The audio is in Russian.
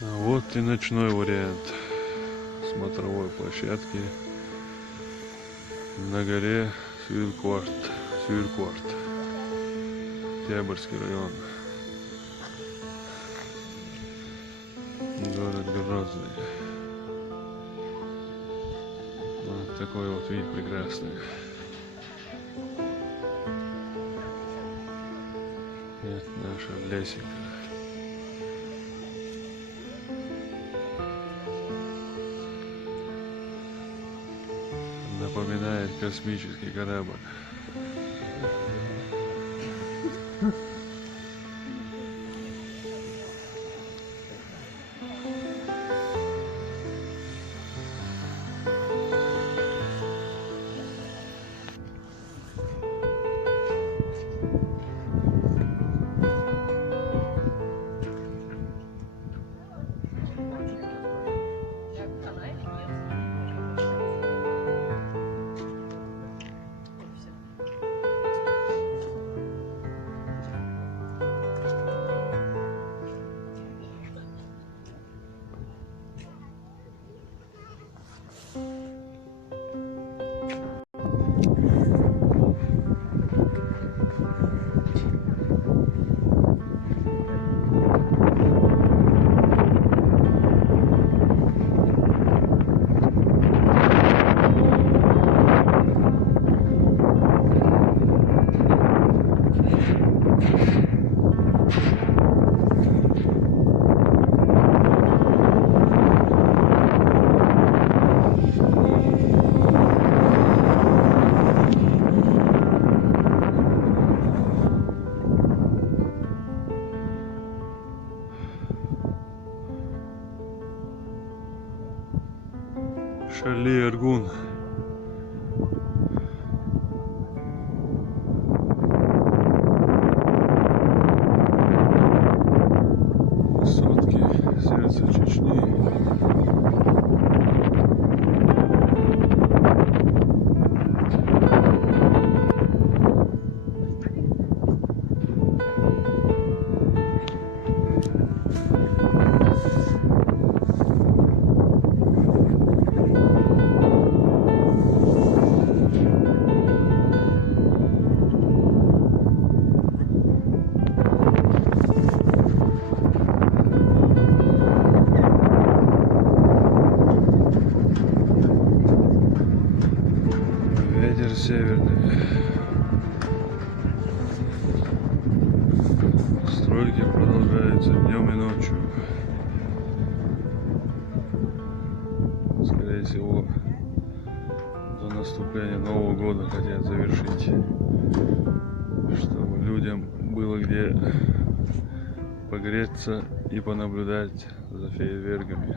А вот и ночной вариант смотровой площадки на горе Свиркварт, Октябрьский район, город Грозный. Вот такой вот вид прекрасный. Это наша лесенка. Напоминает космический корабль. Шали Аргун. Высотки, сердце Чечни. Ветер северный. Стройки продолжаются днем и ночью. Скорее всего, до наступления Нового года хотят завершить, чтобы людям было где погреться и понаблюдать за фейерверками.